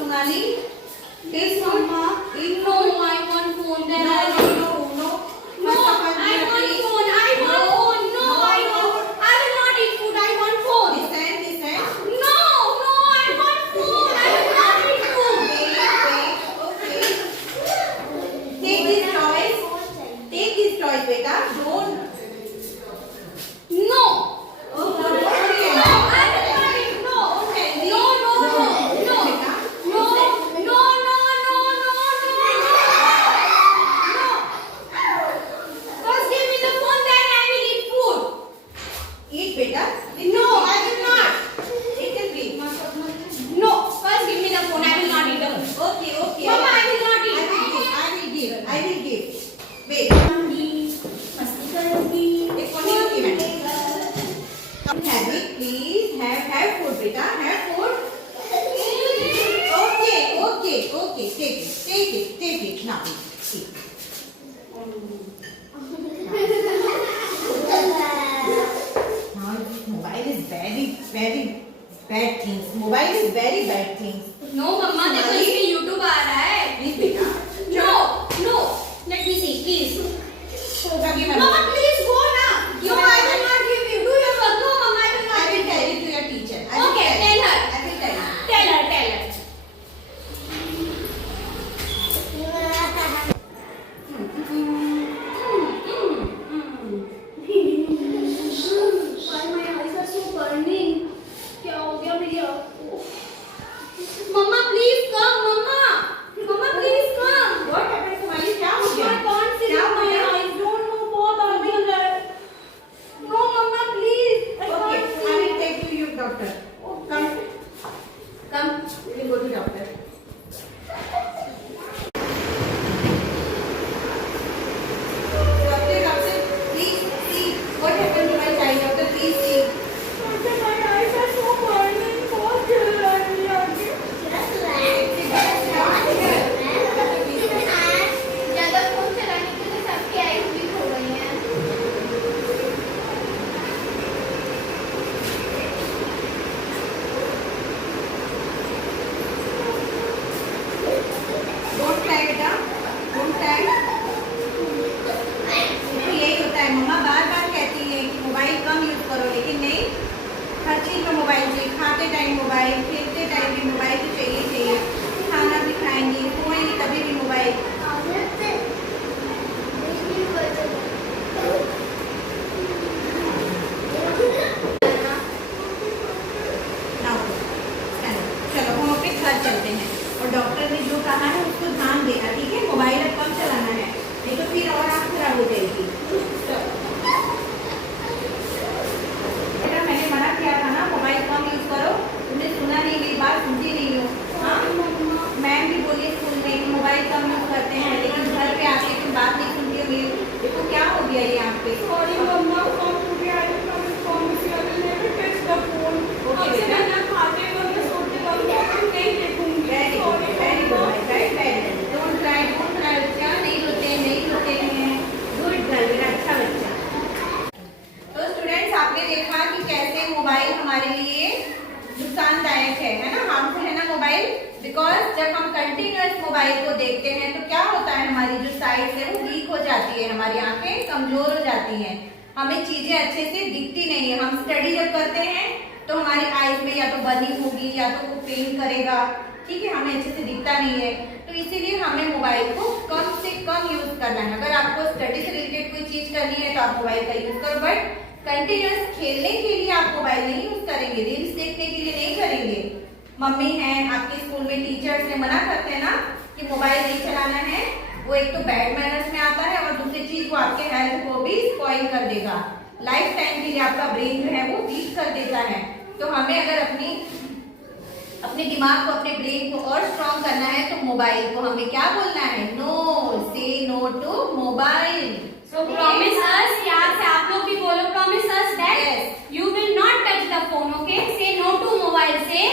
Sonali, this one, no, I want phone. Then no, no. No, I want phone. I want phone. No, I will not eat food. I want phone. Listen. No, I want phone. I will not eat food. Wait, okay. Take these toys, beta. Don't. No. Have food, beta. Have food. Okay. Take it. Now, eat. Now, mobile is very bad things. Mobile is very bad things. No, मम्मा देखो इसमें YouTube आ रहा है. Please, beta. No. Let me see, please. Mama, please go now. No, I will not give you. Do your work. No, Mama, I will not. I will tell it to your teacher. Okay, tell her. I will tell her. Tell her. Why my eyes are so burning? क्या हो गया मेरी आँखों? Mama, please come. Mama, please come. What happened to my? क्या हो गया? I can't see my eyes. Don't know बहुत आ गया है. No, Mama, please. I Okay, can't I see. will take you your doctor. Come. We will go to doctor. Doctor, please see what happened to my child. Doctor, please see. Doctor, my eyes are so burning. बहुत जल रहा है मेरी आँखें. ज़्यादा फोन चलाने के लिए सबकी आईज वीक हो गई हैं. Don't cry, बेटा. Don't cry. तो यही होता है. मम्मा बार कहती है कि मोबाइल कम यूज करो, लेकिन नहीं. हर चीज में मोबाइल चाहिए. खाते टाइम मोबाइल, खेलते टाइम भी मोबाइल तो चाहिए. खाना भी खाएंगे, सोएंगे तभी भी मोबाइल. ना हो. चलो हम अपने घर चलते हैं और डॉक्टर ने जो कहा है उसको ध्यान देना, ठीक है? मोबाइल अब कम चलाना है, नहीं तो फिर और आँख खराब हो जाएगी. बेटा मैंने मना किया था ना, मोबाइल कम यूज करो. तुमने सुना नहीं, मेरी बात सुनती नहीं हो. हाँ, मैम भी बोली स्कूल में कि मोबाइल कम यूज करते हैं, लेकिन घर पे आके तुम बात नहीं सुनती हो मेरी. देखो क्या हो गया ये यहाँ पे. Sorry, Mama. Come to me. I will not promise you. I will never touch the phone. Okay, अब से बेटा. मैं खाते वक्त सोते वक्त नहीं देखूंगी. Very good, very good, right. Don't cry. क्या नहीं रोते हैं. गुड गर्ल, मेरा अच्छा बच्चा. तो स्टूडेंट्स, आपने देखा कि कैसे मोबाइल हमारे लिए नुकसानदायक है ना, हार्मफुल है ना मोबाइल. बिकॉज जब हम कंटिन्यूअस मोबाइल को देखते हैं तो क्या होता है, हमारी जो साइट है वो वीक हो जाती है, हमारी आंखें कमजोर हो जाती हैं, हमें चीजें अच्छे से दिखती नहीं है. हम स्टडी जब करते हैं तो हमारी आईज में या तो बर्निंग होगी या तो वो पेन करेगा, ठीक है? हमें अच्छे से दिखता नहीं है. तो इसीलिए हमें मोबाइल को कम से कम यूज करना है. अगर आपको स्टडी से रिलेटेड कोई चीज करनी है तो आप मोबाइल का यूज करो, बट कंटिन्यूअस खेलने के लिए आप मोबाइल नहीं यूज करेंगे, रील्स देखने के लिए नहीं करेंगे. मम्मी है आपके स्कूल में, टीचर्स ने मना करते हैं ना कि मोबाइल नहीं चलाना है. वो एक तो बैड मैनर्स में आता है और दूसरी चीज वो आपके हेल्थ को भी स्पॉइल कर देगा. लाइफ टाइम के लिए आपका ब्रेन जो है वो वीक कर देता है. तो हमें अगर अपने दिमाग को, अपने ब्रेन को और स्ट्रॉन्ग करना है तो मोबाइल को हमें क्या बोलना है? No. Say no to mobile. So promise us, यार से आप लोग भी बोलो, promise us that Yes. you will not touch the phone, okay? Say no to mobile. Say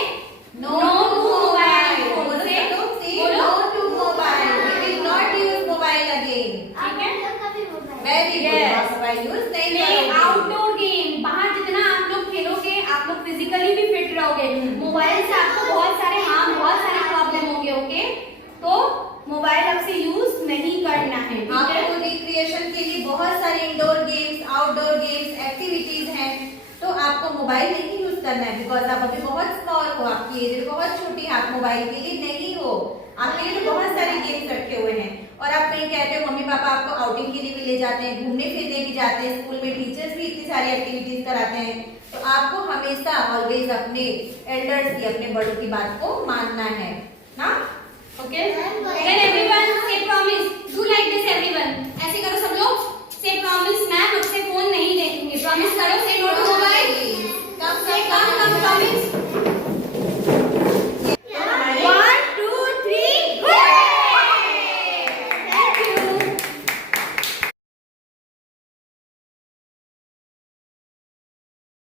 आपको मोबाइल नहीं यूज करना है, बिकॉज आप अभी बहुत स्मॉल हो, आपकी एज बहुत छोटी है, आप मोबाइल के लिए नहीं हो। आपके लिए बहुत सारे गेम्स रखे हुए हैं और आप कहीं कहते हो मम्मी पापा आपको आउटिंग के लिए भी ले जाते हैं, घूमने फिरने भी जाते हैं, स्कूल में टीचर्स भी इतनी सारी एक्टिविटीज कराते हैं, तो आपको हमेशा ऑलवेज अपने एल्डर्स की, अपने बड़ों की बात को मानना है ना। Okay? Then everyone say promise. Do like this everyone. ऐसे करो सब लोग। Say promise मैम अब से फोन नहीं देखेंगे। Promise करो। Say